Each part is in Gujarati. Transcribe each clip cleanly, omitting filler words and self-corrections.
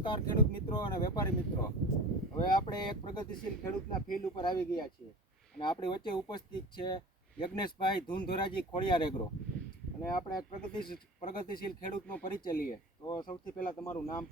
નમસ્કાર ખેડૂત મિત્રો અને વેપારી મિત્રો. હવે આપણે એક પ્રગતિશીલ ખેડૂતના ફિલ્ડ ઉપર આવી ગયા છીએ અને આપણી વચ્ચે ઉપસ્થિત છે યજ્ઞેશભાઈ ધૂનધોરાજી ખોડિયાર એગ્રો. અને આપણે એક પ્રગતિશીલ ખેડૂતનો પરિચય લઈએ. તો સૌથી પહેલાં તમારું નામ?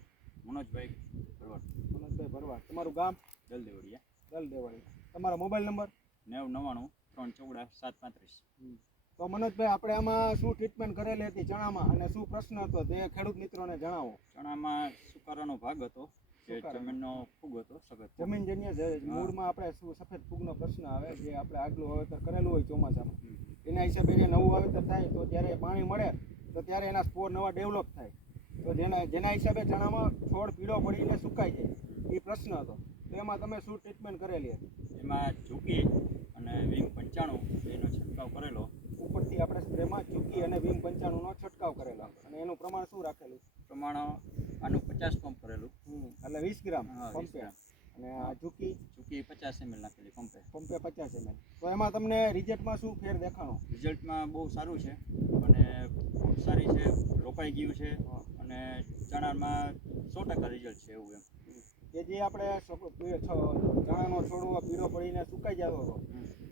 મનોજભાઈ ભરવાડ. મનોજભાઈ ભરવાડ. તમારું ગામ? દલદેવડિયા. દલદેવડિયા. તમારો મોબાઈલ નંબર? 9099 314 735. તો મનોજભાઈ, આપણે આમાં શું ટ્રીટમેન્ટ કરેલી હતી ચણામાં અને શું પ્રશ્ન હતો તે ખેડૂત મિત્રોને જણાવો. ચણામાં સુકારાનો ભાગ હતો, જે જમીનનો ફૂગ હતો, સફેદ ફૂગ. જમીનજન્ય મૂળમાં આપણે શું સફેદ ફૂગનો પ્રશ્ન આવે, જે આપણે આગલું વાવેતર કરેલું હોય ચોમાસામાં, એના હિસાબે જે નવું વાવેતર થાય તો ત્યારે પાણી મળે તો ત્યારે એના સ્પોર નવા ડેવલપ થાય, તો જેના હિસાબે ચણામાં છોડ પીળો પડીને સુકાઈ જાય, એ પ્રશ્ન હતો. તો એમાં તમે શું ટ્રીટમેન્ટ કરેલી હતી? એમાં ઝૂકી અને વીમ 95 એનો છંટકાવ કરેલો. ઉપરથી આપણે સ્પ્રેમાં ઝૂકી અને વીમ 95નો છંટકાવ કરેલો અને એનું પ્રમાણ શું રાખેલું? પ્રમાણ આનું 50 પંપ કરેલું, એટલે 20 ગ્રામ 20 પંપે. ગ્રામ. અને આ ઝૂકી 50 ml નાખેલી પંપે. 50 ml. તો એમાં તમને રિઝલ્ટમાં શું ફેર દેખાણો? રિઝલ્ટમાં બહુ સારું છે અને ખૂબ સારી છે, રોપાઈ ગયું છે અને ચણામાં 100% રિઝલ્ટ છે એવું એમ. કે જે આપણે ચણાનો છોડવો પીળો પડીને સુકાઈ જતો હતો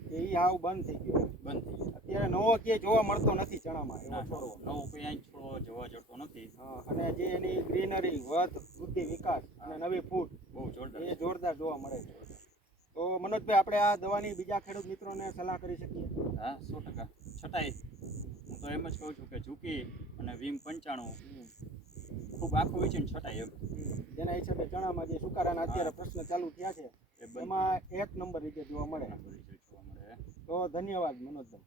કે એ હાવ બંધ થઈ ગયો. બંધ થઈ ગયું. અત્યારે નવો ક્યાંય જોવા મળતો નથી ચણામાં એવો છોડવો. નવો કોઈ અહીં છોડવો જોવા જતો નથી. અને જે એની ગ્રીનરી, વૃદ્ધિ, વિકાસ અને નવી ફૂટ બહુ જોરદાર એ જોરદાર જોવા મળે છે. તો મનોજભાઈ, આપણે આ દવાની બીજા ખેડૂત મિત્રોને સલાહ કરી શકીએ? હા, 100%. છતાંય હું તો એમ જ કહું છું કે ઝૂકી અને વીમ 95 ખૂબ આખું હોય છે ને છતાંય એમ. જેના હિસાબે ચણામાં જે સુકારાના અત્યારે પ્રશ્ન ચાલુ થયા છે એમાં એક નંબર રીતે જોવા મળે. રિઝલ્ટ જોવા મળે. તો ધન્યવાદ મનોજભાઈ.